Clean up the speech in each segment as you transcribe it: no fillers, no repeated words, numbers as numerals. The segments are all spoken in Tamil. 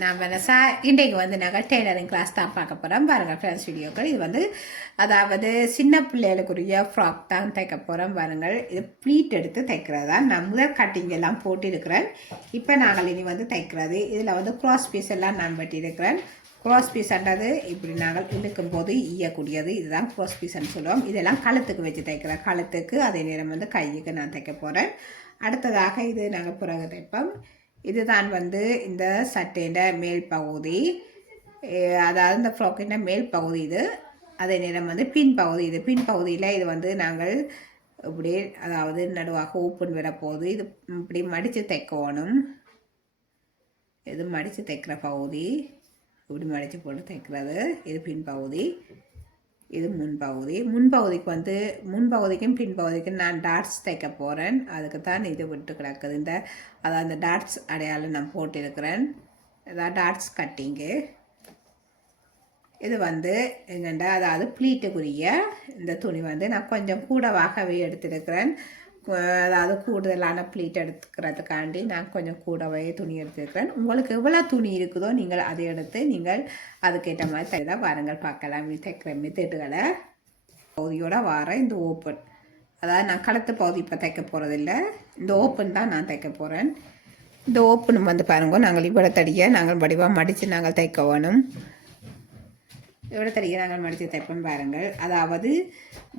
நான் வெனசா இன்றைக்கு வந்து நாங்கள் டெய்லரிங் கிளாஸ் தான் பார்க்க போகிறோம். பாருங்கள் ஃப்ரெண்ட்ஸ் வீடியோக்கள். இது வந்து அதாவது சின்ன பிள்ளைகளுக்குரிய ஃப்ராக் தான் தைக்க போகிறோம். பாருங்கள், இது ப்ளீட் எடுத்து தைக்கிறது தான். நான் முதல் கட்டிங் எல்லாம் போட்டிருக்கிறேன். இப்போ நாங்கள் இனி வந்து தைக்கிறது. இதில் வந்து க்ராஸ் பீஸ் எல்லாம் நான் வெட்டியிருக்கிறேன். க்ராஸ் பீஸ்ன்றது இப்படி நாங்கள் இழுக்கும் போது ஈயக்கூடியது. இதுதான் க்ராஸ் பீஸ்ன்னு சொல்லுவோம். இதெல்லாம் கழுத்துக்கு வச்சு தைக்கிறேன். கழுத்துக்கு அதே நேரம் வந்து கையுக்கு நான் தைக்க போகிறேன். அடுத்ததாக இது நாங்கள் பிறகு தைப்போம். இதுதான் வந்து இந்த சட்டையின் மேல் பகுதி, அதாவது இந்த ஃப்ராக்கின் மேல் பகுதி. இது அதே நேரம் வந்து பின்பகுதி. இது பின்பகுதியில் இது வந்து நாங்கள் இப்படி அதாவது நடுவாக ஓப்பன் வரப்போகுது. இது இப்படி மடித்து தைக்கணும். இது மடித்து தைக்கிற பகுதி, இப்படி மடித்து போட்டு தைக்கிறது. இது பின்பகுதி, இது முன்பகுதி. முன்பகுதிக்கு வந்து முன்பகுதிக்கும் பின்பகுதிக்கும் நான் டாட்ஸ் தைக்க போகிறேன். அதுக்கு தான் இது விட்டு கிடக்குது. இந்த அதாவது அந்த டாட்ஸ் அடையாளம் நான் போட்டிருக்கிறேன். அதாவது டாட்ஸ் கட்டிங்கு. இது வந்து எங்கண்டா அதாவது ப்ளீட்டுக்குரிய இந்த துணி வந்து நான் கொஞ்சம் கூடவாகவே எடுத்திருக்கிறேன். அதாவது கூடுதலான ப்ளீட் எடுத்துக்கிறதுக்காண்டி நான் கொஞ்சம் கூடவே துணி எடுத்துருக்கிறேன். உங்களுக்கு எவ்வளோ துணி இருக்குதோ நீங்கள் அதை எடுத்து நீங்கள் அதுக்கேற்ற மாதிரி தைதான் பாருங்கள் பார்க்கலாம். தைக்கிற மெத்தேட்டுகளை பகுதியோட வார இந்த ஓப்பன், அதாவது நான் கழுத்து பகுதி இப்போ தைக்க போகிறதில்ல, இந்த ஓப்பன் தான் நான் தைக்க போகிறேன். இந்த ஓப்பன் வந்து பாருங்க, நாங்கள் இவ்வளோ தடியை நாங்கள் வடிவாக மடித்து நாங்கள் தைக்க வேணும். எவ்வளோ தடியை நாங்கள் மடித்து தைப்போம் பாருங்கள். அதாவது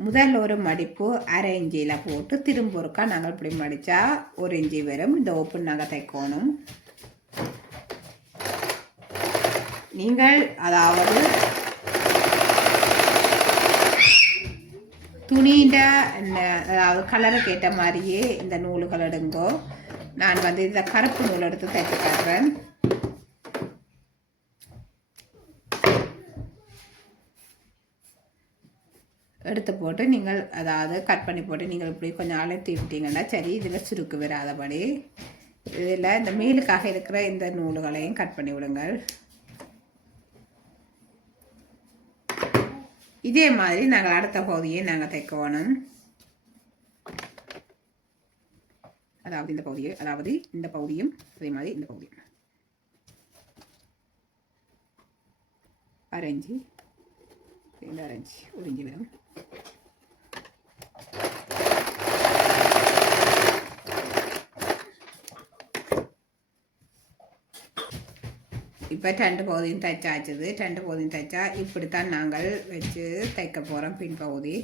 முதல் ஒரு மடிப்பு அரை இஞ்சியில் போட்டு திரும்ப ஒருக்கா நாங்கள் இப்படி மடித்தா 1 இஞ்சி வரும். இந்த ஓப்பன் நாங்கள் தைக்கணும். நீங்கள் அதாவது துணின்ற அதாவது கலருக்கு ஏற்ற மாதிரியே இந்த நூல்கள் எடுங்கோ. நான் வந்து இந்த கருப்பு நூல் எடுத்து தைச்சு காட்டுறேன். எடுத்து போட்டு நீங்கள் அதாவது கட் பண்ணி போட்டு நீங்கள் இப்படி கொஞ்சம் அழுத்தி விட்டீங்கன்னா சரி, இதில் சுருக்கு வராதபடி. இதில் இந்த மேலுக்காக இருக்கிற இந்த நூல்களையும் கட் பண்ணி விடுங்கள். இதே மாதிரி நாங்கள் அடுத்த பகுதியை நாங்கள் தைக்கணும். அதாவது இந்த பகுதியை, அதாவது இந்த பகுதியும் அதே மாதிரி இந்த பகுதியும் அரேஞ்சி இந்த அரேஞ்சி ஒழிஞ்சி வரும். இப்போ 2 பகுதியும் தைச்சாச்சுது. 2 பகுதியும் தைச்சா இப்படித்தான் நாங்கள் வச்சு தைக்க போகிறோம். பின்பகுதி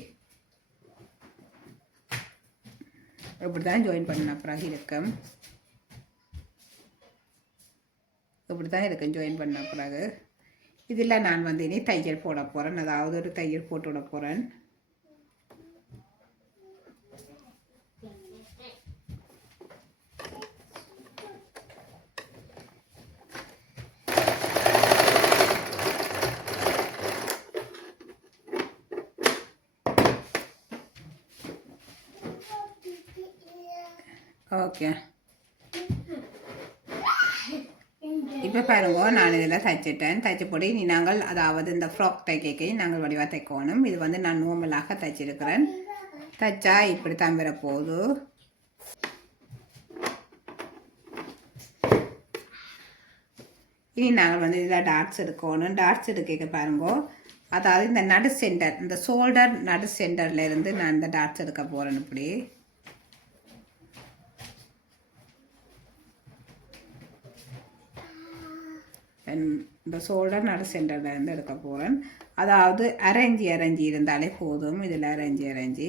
இப்படி தான் ஜாயின் பண்ண பிறகு இருக்கும். இப்படி தான் இருக்கும் ஜாயின் பண்ண பிறகு. இதில் நான் வந்து இனி தையல் போட போகிறேன். அதாவது ஒரு தையல் போட்டு விட போகிறேன். ஓகே, இப்போ பாருங்க, நான் இதில் தைச்சிட்டேன். தைச்சி போட்டு இனி நாங்கள் அதாவது இந்த ஃப்ராக் தைக்க நாங்கள் வடிவாக தைக்கணும். இது வந்து நான் நார்மலாக தைச்சிருக்கிறேன். தைச்சா இப்படி தான் வரப்போகுது. இனி நாங்கள் வந்து இதில் டாட்ஸ் எடுக்கணும். டாட்ஸ் எடுக்க பாருங்க, அதாவது இந்த நடு சென்டர், இந்த ஷோல்டர் நடு சென்டர்லேருந்து நான் இந்த டாட்ஸ் எடுக்க போகிறேன். இப்படி இந்த ஷோல்டர் நடு சென்டர்லேருந்து எடுக்க போகிறேன். அதாவது அரேஞ்சி இருந்தாலே போதும். இதில் அரேஞ்சி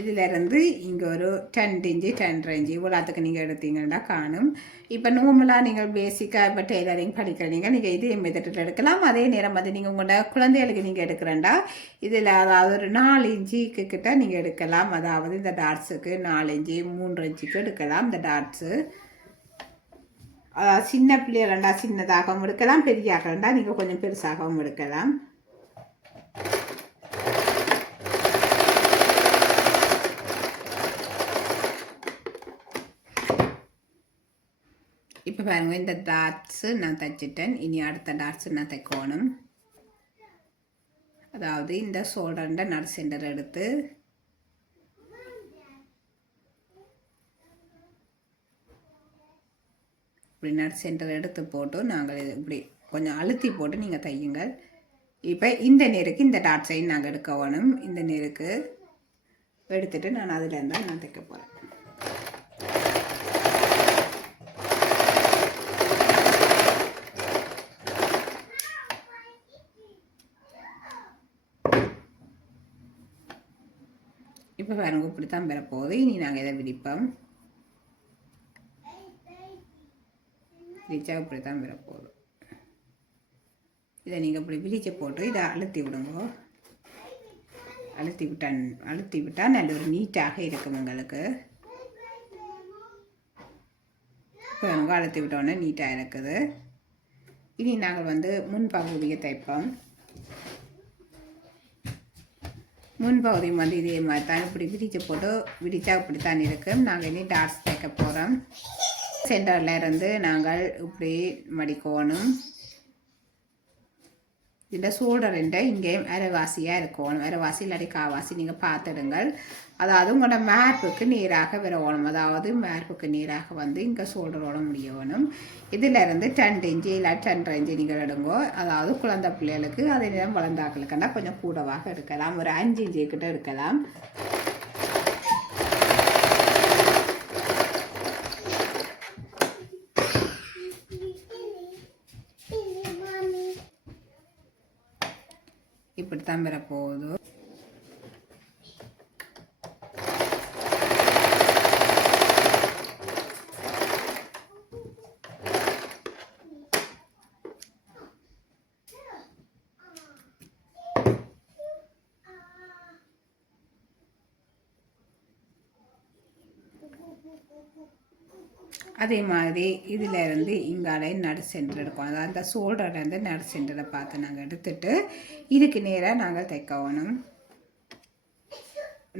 இதிலேருந்து இங்கே ஒரு 10 இன்ச்சு 10 இன்ச்சு இவ்வளோத்துக்கு நீங்கள் எடுத்தீங்கன்னா காணும். இப்போ நார்மலாக நீங்கள் பேசிக்காக இப்போ டெய்லரிங் படிக்கிறீங்க, நீங்கள் இதே மெத்தடில் எடுக்கலாம். அதே நேரம் வந்து நீங்கள் உங்களோட குழந்தைகளுக்கு நீங்கள் எடுக்கிறேன்டா இதில் அதாவது ஒரு 4 இன்ச்சுக்கு கிட்ட நீங்கள் எடுக்கலாம். அதாவது இந்த டாட்ஸுக்கு 4 இன்ச்சு 3 இன்ச்சுக்கு எடுக்கலாம். இந்த டாட்ஸு சின்ன பிள்ளைகளண்டா சின்னதாகவும் எடுக்கலாம், பெரியாக்கண்டா நீங்கள் கொஞ்சம் பெருசாகவும் எடுக்கலாம். இப்போ பாருங்க, இந்த டாட்ஸு நான் தைச்சிட்டேன். இனி அடுத்த டாட்ஸு நான் தைக்கணும். அதாவது இந்த ஷோல்டர்ன்ற நடு சென்டர் எடுத்து இப்படி நட் சென்டர் எடுத்து போட்டு நாங்கள் இது இப்படி கொஞ்சம் அழுத்தி போட்டு நீங்கள் தையுங்கள். இப்போ இந்த நேருக்கு இந்த டாட் சைன் நாங்கள் எடுக்க வேணும். இந்த நேருக்கு எடுத்துகிட்டு நான் அதில் இருந்தால் நான் தைக்க போகிறேன். இப்போ பாருங்க இப்படி தான் பெறப்போகுது. இனி நாங்கள் இதை விரிப்போம். விரிச்சா இப்படி தான் பெறப்போகுது. இதை நீங்கள் இப்படி விரிச்சு போட்டு இதை அழுத்தி விடுங்க. அழுத்தி விட்டால் நல்ல ஒரு நீட்டாக இருக்கும் எங்களுக்கு. இப்போ எனக்கு அழுத்தி விட்டோன்னே நீட்டாக இருக்குது. இனி நாங்கள் வந்து முன்பகுதியை தைப்போம். முன்பகுதியும் வந்து இதே மாதிரி தான் இப்படி விரிச்சு போட்டு விரிச்சா இப்படி தான் இருக்கும். நாங்கள் இனி டாட்ஸ் தைக்க போகிறோம். சென்டரில் இருந்து நாங்கள் இப்படி மடிக்கணும். இந்த ஷோல்டருண்ட இங்கேயும் அரைவாசியாக இருக்கணும். அரைவாசி இல்லாட்டி காவாசி நீங்கள் பார்த்துடுங்கள். அதாவது உங்களோட மேற்புக்கு நேராக வரணும். அதாவது மேற்புக்கு நேராக வந்து இங்கே ஷோல்டரோட முடியணும். இதிலேருந்து 2 இன்ச்சு இல்லை 2.5 இன்ச்சு நீங்கள் எடுங்கோ. அதாவது குழந்தை பிள்ளைகளுக்கு அதே நேரம் வளர்ந்தாக்களுக்குன்னா கொஞ்சம் கூடவாக எடுக்கலாம். ஒரு 5 இன்ச்சு கிட்ட எடுக்கலாம். இப்படித்தான் வரப்போகுது. அதே மாதிரி இதில் இருந்து இங்காலே நடு சென்டர் எடுக்கும். அதாவது அந்த ஷோல்டர்லேருந்து நடு சென்டரை பார்த்து நாங்கள் எடுத்துட்டு இதுக்கு நேராக நாங்கள் தைக்கணும்.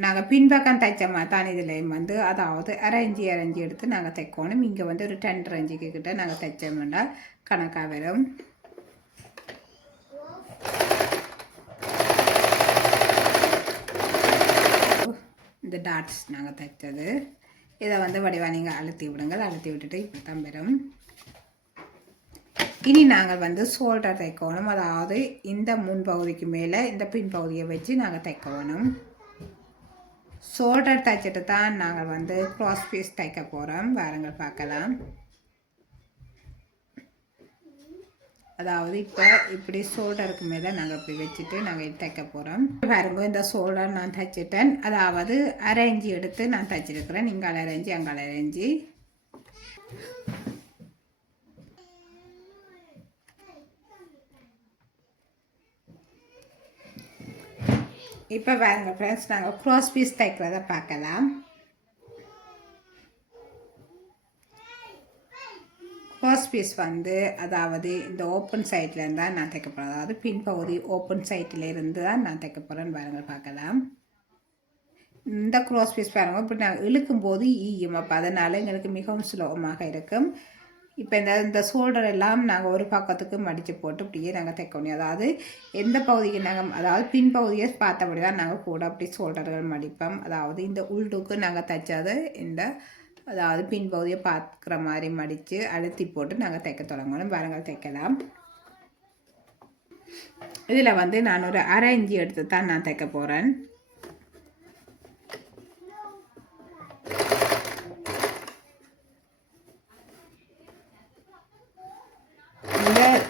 நாங்கள் பின்பக்கம் தைச்ச மாதிரி தான் இதில் வந்து அதாவது அரைஞ்சி எடுத்து நாங்கள் தைக்கணும். இங்கே வந்து ஒரு 2.5 இன்ச்சுக்கு கிட்ட நாங்கள் தைச்சோம்னா கணக்காக வரும். இந்த டாட்ஸ் நாங்கள் தைச்சது. இதை வந்து வடிவாக நீங்கள் அழுத்தி விடுங்கள். அழுத்தி விட்டுட்டு இப்படி தான் வரும். இனி நாங்கள் வந்து ஷோல்டர் தைக்கணும். அதாவது இந்த முன்பகுதிக்கு மேலே இந்த பின்பகுதியை வச்சு நாங்கள் தைக்கணும். ஷோல்டர் தைச்சிட்டு தான் நாங்கள் வந்து க்ராஸ் பீஸ் தைக்க போகிறோம். வாருங்கள் பார்க்கலாம். அதாவது இப்போ இப்படி ஷோல்டருக்கு மேலே நாங்கள் இப்படி வச்சுட்டு நாங்கள் தைக்க போகிறோம். பாருங்க இந்த ஷோல்டர் நான் தைச்சிட்டேன். அதாவது அரைஞ்சி எடுத்து நான் தைச்சிருக்கிறேன். இங்கே அரைஞ்சி அங்கே அரைஞ்சி. இப்போ பாருங்க ஃப்ரெண்ட்ஸ், நாங்கள் க்ராஸ் பீஸ் தைக்கிறத பார்க்கலாம். க்ராஸ் பீஸ் வந்து அதாவது இந்த ஓப்பன் சைட்டில் இருந்தால் நான் தைக்க போகிறேன். அதாவது பின்பகுதி ஓப்பன் சைட்டில் இருந்து தான் நான் தைக்க போகிறேன்னு பாருங்கள் பார்க்கலாம். இந்த க்ராஸ் பீஸ் பாருங்கள் இப்படி நான் இழுக்கும்போது ஈயும். அப்போ அதனால் எங்களுக்கு மிகவும் சுலபமாக இருக்கும். இப்போ இந்த ஷோல்டர் எல்லாம் நாங்கள் ஒரு பக்கத்துக்கு மடித்து போட்டு இப்படியே நாங்கள் தைக்க முடியும். அதாவது எந்த பகுதிக்கு நாங்கள் அதாவது பின்பகுதியை பார்த்தபடி தான் நாங்கள் கூட அப்படி ஷோல்டர்கள் மடிப்போம். அதாவது இந்த உள்டுக்கு நாங்கள் தைச்சது இந்த அதாவது பின்பகுதியை பார்க்குற மாதிரி மடித்து அழுத்தி போட்டு நாங்கள் தைக்க தொடங்கணும். பாருங்கள் தைக்கலாம். இதில் வந்து நான் ஒரு அரை இன்ச்சு எடுத்து தான் நான் தைக்க போகிறேன்.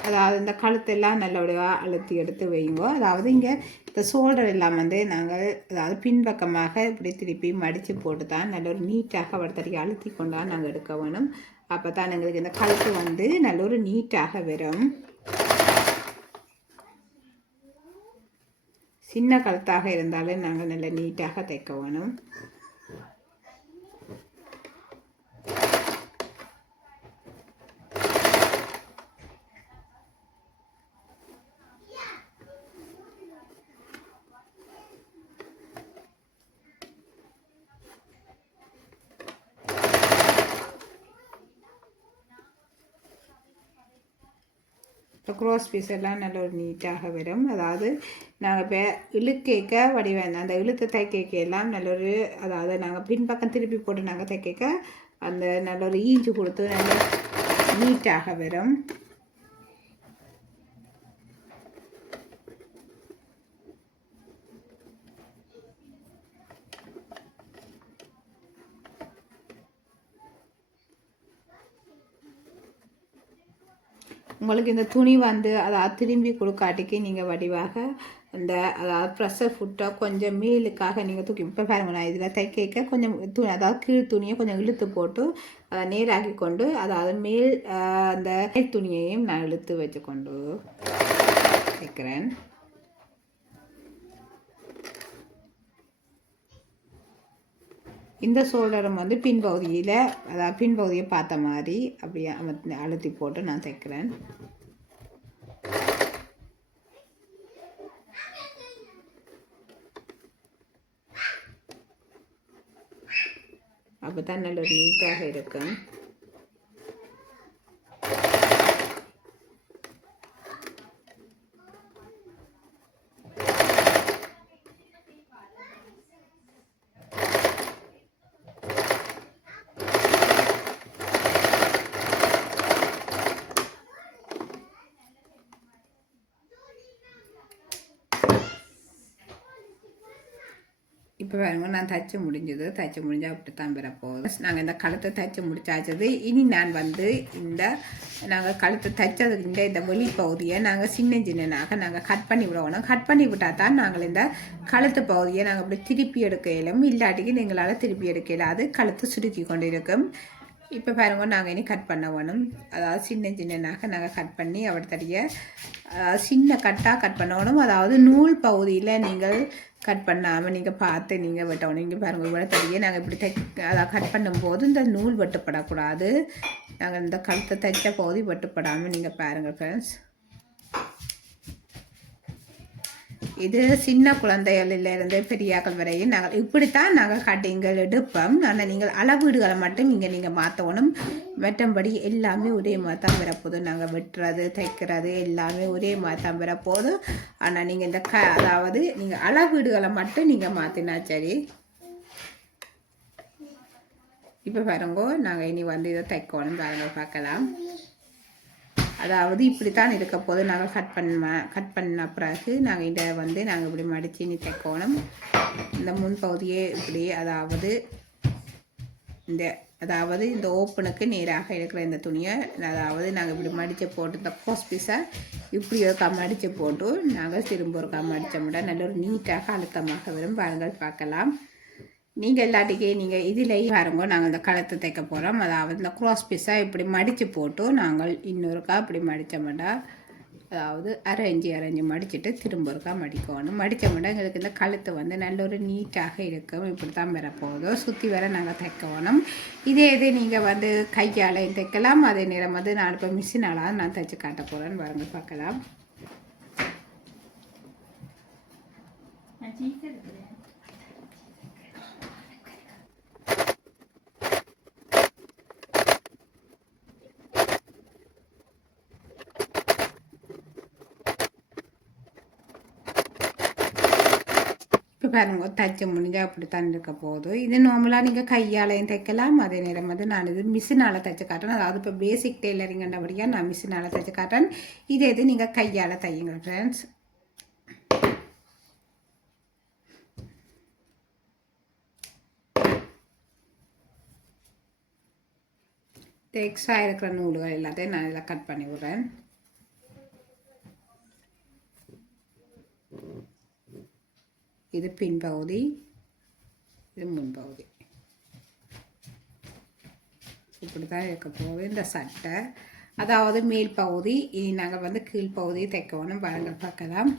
அதாவது இந்த கழுத்தெல்லாம் நல்லபடியாக அழுத்தி எடுத்து வைங்க. அதாவது இங்கே இந்த ஷோல்டர் எல்லாம் வந்து நாங்கள் அதாவது பின்பக்கமாக இப்படி திருப்பி மடித்து போட்டு தான் நல்ல ஒரு நீட்டாக வடத்தடிக்கு அழுத்தி கொண்டால் நாங்கள் எடுக்க வேணும். அப்போ தான் எங்களுக்கு இந்த கழுத்து வந்து நல்ல ஒரு நீட்டாக வரும். சின்ன கழுத்தாக இருந்தாலும் நாங்கள் நல்ல நீட்டாக தைக்க வேணும். இப்போ க்ரோஸ் பீஸ் எல்லாம் நல்ல ஒரு நீட்டாக வரும். அதாவது நாங்கள் இப்போ இழுக்க வடிவேன் அந்த இழுத்து தைக்க எல்லாம் நல்ல ஒரு அதாவது நாங்கள் பின்பக்கம் திருப்பி போட்டு நாங்கள் தைக்க அந்த நல்ல ஒரு ஈஞ்சு கொடுத்து நல்ல நீட்டாக வரும். உங்களுக்கு இந்த துணி வந்து அதாவது திரும்பி கொடுக்காட்டிக்கு நீங்கள் வடிவாக இந்த அதாவது ப்ரெஷர் ஃபுட்டை கொஞ்சம் மேலுக்காக நீங்கள் தூக்கி இப்போ பாருங்க, நான் இதில் தைக்க கொஞ்சம் துணி அதாவது கீழ் துணியை கொஞ்சம் இழுத்து போட்டு அதை நேராக்கி கொண்டு அதாவது மேல் அந்த துணியையும் நான் இழுத்து வச்சு கொண்டு தைக்கிறேன். இந்த ஷோல்டரும் வந்து பின்பகுதியில் அதாவது பின்பகுதியை பார்த்த மாதிரி அப்படியே அழுத்தி போட்டு நான் தைக்கிறேன். அப்போ தான் நல்ல நீட்டாக இருக்கும். இப்போ பாருங்க, நான் தைச்சு முடிஞ்சது. தைச்சு முடிஞ்சால் அப்படி தான் வரப்போகுது. நாங்கள் இந்த கழுத்தை தைச்சு முடிச்சாச்சது. இனி நான் வந்து இந்த நாங்கள் கழுத்தை தைச்சதுக்கு இந்த வெளிப்பகுதியை நாங்கள் சின்ன சின்னனாக நாங்கள் கட் பண்ணி விடணும். கட் பண்ணி விட்டால் தான் நாங்கள் இந்த கழுத்து பகுதியை நாங்கள் அப்படி திருப்பி எடுக்க இயலும். இல்லாட்டிக்கு நீங்களால் திருப்பி எடுக்க இயலாது, கழுத்து சுருக்கி கொண்டு இருக்கும். இப்போ பாருங்க, நாங்கள் இனி கட் பண்ண வேணும். அதாவது சின்ன சின்னனாக நாங்கள் கட் பண்ணி அவடத்தடிய சின்ன கட்டாக கட் பண்ணணும். அதாவது நூல் பகுதியில் நீங்கள் கட் பண்ணாமல் நீங்கள் பார்த்து நீங்கள் வெட்டணும். இங்கே பாருங்கள், இவ்வளோ நாங்கள் இப்படி அதாவது கட் பண்ணும்போது இந்த நூல் வெட்டுப்படக்கூடாது. நாங்கள் இந்த கழுத்தை தைச்ச பகுதி வெட்டுப்படாமல் நீங்கள் பாருங்கள் ஃப்ரெண்ட்ஸ். இது சின்ன குழந்தைகளிலிருந்து பெரியாக்கள் வரையும் நாங்கள் இப்படித்தான் நாங்கள் கட்டிங்கள் எடுப்போம். ஆனால் நீங்கள் அளவீடுகளை மட்டும் இங்கே நீங்கள் மாற்றணும். மற்றபடி எல்லாமே ஒரே மாதிரி தான் வரப்போகுது. நாங்கள் வெட்டுறது தைக்கிறது எல்லாமே ஒரே மாதிரி தான் வரப்போகுது. ஆனால் நீங்கள் இந்த அதாவது நீங்கள் அளவீடுகளை மட்டும் நீங்கள் மாற்றினா சரி. இப்போ பாருங்கோ, நாங்கள் இனி வந்து இதை தைக்கணும். பாருங்க, பார்க்கலாம். அதாவது இப்படித்தான் இருக்க போது நாங்கள் கட் பண்ண பிறகு நாங்கள் இதை வந்து நாங்கள் இப்படி மடித்து இனி தைக்கணும். இந்த முன்பகுதியே இப்படி அதாவது இந்த ஓப்பனுக்கு நேராக இருக்கிற இந்த துணியை அதாவது நாங்கள் இப்படி மடித்து போட்டு இந்த கோஸ் பீஸை இப்படி ஒருக்கா மடித்து போட்டு நாங்கள் திரும்ப ஒருக்கா மடித்த முட நல்ல ஒரு நீட்டாக அழுத்தமாக வரும். பாருங்கள், பார்க்கலாம். நீங்கள் எல்லாட்டிக்கே நீங்கள் இதிலேயே பாருங்க, நாங்கள் இந்த கழுத்து தைக்க போகிறோம். அதாவது இந்த க்ராஸ் பீஸாக இப்படி மடித்து போட்டு நாங்கள் இன்னொருக்கா இப்படி மடித்தோம்னா அதாவது அரைஞ்சி மடிச்சுட்டு திரும்ப ஒருக்கா மடிக்கணும். மடித்தோம்னா எங்களுக்கு இந்த கழுத்து வந்து நல்ல ஒரு நீட்டாக இருக்கும். இப்படி தான் வரப்போகுதோ சுற்றி வர நாங்கள் தைக்கணும். இதே நீங்கள் வந்து கையாலையும் தைக்கலாம். அதே நேரம் வந்து நான் இப்போ மிஷினால நான் தைச்சி காட்ட போகிறேன்னு பாருங்க, பார்க்கலாம். இப்போ பாருங்க, தைச்ச முடிஞ்சால் அப்படித்தான் இருக்க போகுது. இது நார்மலாக நீங்கள் கையாலையும் தைக்கலாம். அதே நேரம் வந்து நான் இது மிஷினால் தைச்சு காட்டுறேன். அதாவது இப்போ பேசிக் டெய்லரிங்கன்றபடியாக நான் மிஷினால் தைச்சு காட்டுறேன். இதே இது நீங்கள் கையால் தையுங்க ஃப்ரெண்ட்ஸ். எக்ஸ்ட்ரா இருக்கிற நூல்கள் எல்லாத்தையும் நான் இதில் கட் பண்ணி விடுறேன். இது பின்பகுதி, இது முன்பகுதி. இப்படி தான் இருக்க போகுது இந்த சட்டை. அதாவது மேல் பகுதி. இனி நாங்கள் வந்து கீழ்ப்பகுதி தைக்கணும். பாருங்கள், பார்க்கலாம்.